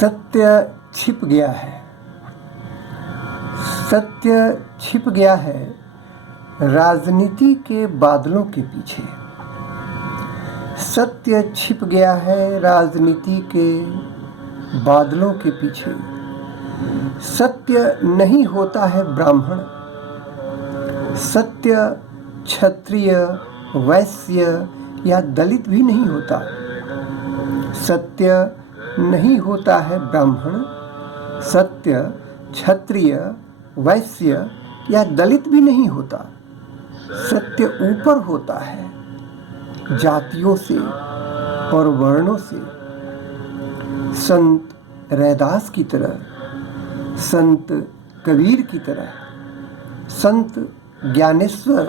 सत्य छिप गया है, सत्य छिप गया है राजनीति के बादलों के पीछे। सत्य छिप गया है राजनीति के बादलों के पीछे। सत्य नहीं होता है ब्राह्मण, सत्य क्षत्रिय, वैश्य या दलित भी नहीं होता। सत्य नहीं होता है ब्राह्मण, सत्य क्षत्रिय, वैश्य या दलित भी नहीं होता। सत्य ऊपर होता है जातियों से और वर्णों से। संत रैदास की तरह, संत कबीर की तरह, संत ज्ञानेश्वर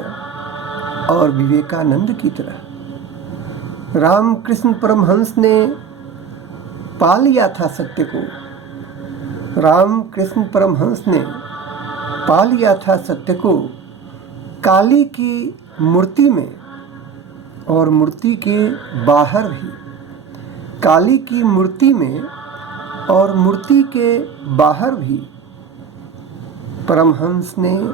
और विवेकानंद की तरह। रामकृष्ण परमहंस ने पा लिया था सत्य को। रामकृष्ण परमहंस ने पा लिया था सत्य को काली की मूर्ति में और मूर्ति के बाहर भी। काली की मूर्ति में और मूर्ति के बाहर भी परमहंस ने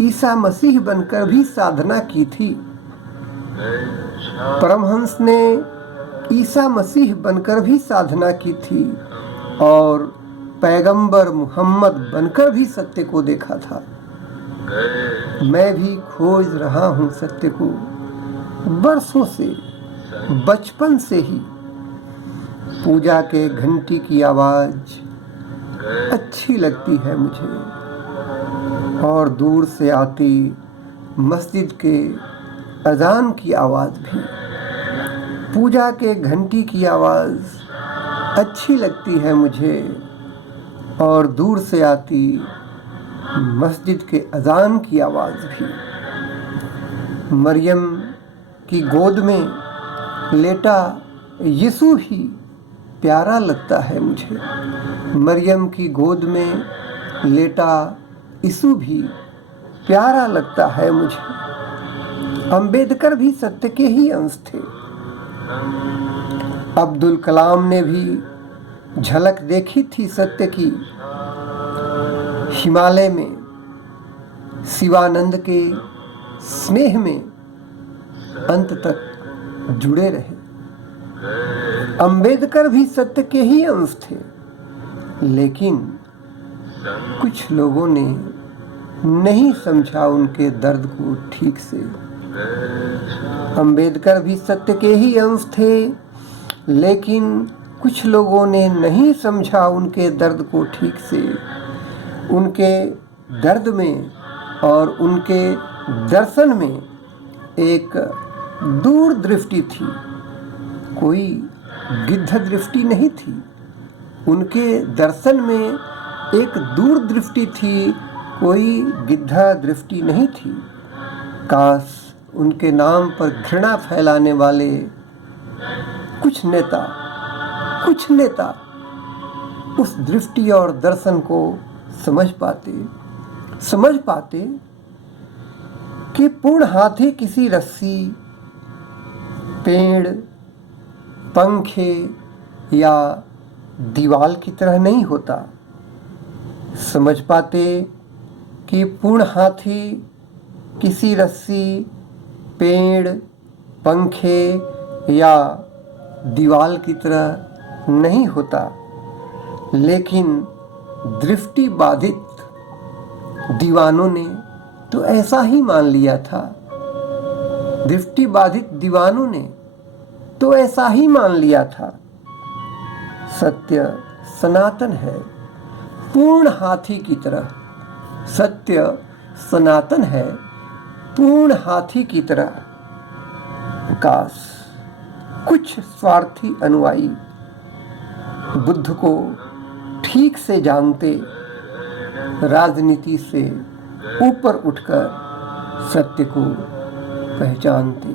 ईसा मसीह बनकर भी साधना की थी। परमहंस ने ईसा मसीह बनकर भी साधना की थी और पैगंबर मुहम्मद बनकर भी सत्य को देखा था। मैं भी खोज रहा हूँ सत्य को बरसों से, बचपन से ही। पूजा के घंटी की आवाज़ अच्छी लगती है मुझे और दूर से आती मस्जिद के अजान की आवाज़ भी। पूजा के घंटी की आवाज़ अच्छी लगती है मुझे और दूर से आती मस्जिद के अजान की आवाज़ भी। मरियम की गोद में लेटा यीशु भी प्यारा लगता है मुझे। मरियम की गोद में लेटा यीशु भी प्यारा लगता है मुझे। अंबेडकर भी सत्य के ही अंश थे। अब्दुल कलाम ने भी झलक देखी थी सत्य की। हिमालय में शिवानंद के स्नेह में अंत तक जुड़े रहे। अंबेडकर भी सत्य के ही अंश थे, लेकिन कुछ लोगों ने नहीं समझा उनके दर्द को ठीक से। अंबेडकर भी सत्य के ही अंश थे, लेकिन कुछ लोगों ने नहीं समझा उनके दर्द को ठीक से। उनके दर्द में और उनके दर्शन में एक दूरदृष्टि थी, कोई गिद्ध दृष्टि नहीं थी। उनके दर्शन में एक दूरदृष्टि थी, कोई गिद्ध दृष्टि नहीं थी। काश उनके नाम पर घृणा फैलाने वाले कुछ नेता उस दृष्टि और दर्शन को समझ पाते कि पूर्ण हाथी किसी रस्सी, पेड़, पंखे या दीवाल की तरह नहीं होता। समझ पाते कि पूर्ण हाथी किसी रस्सी, पेड़, पंखे या दीवाल की तरह नहीं होता, लेकिन दृष्टि बाधित दीवानों ने तो ऐसा ही मान लिया था। दृष्टि बाधित दीवानों ने तो ऐसा ही मान लिया था। सत्य सनातन है, पूर्ण हाथी की तरह। सत्य सनातन है, पूर्ण हाथी की तरह। काश कुछ स्वार्थी अनुयायी बुद्ध को ठीक से जानते, राजनीति से ऊपर उठकर सत्य को पहचानते।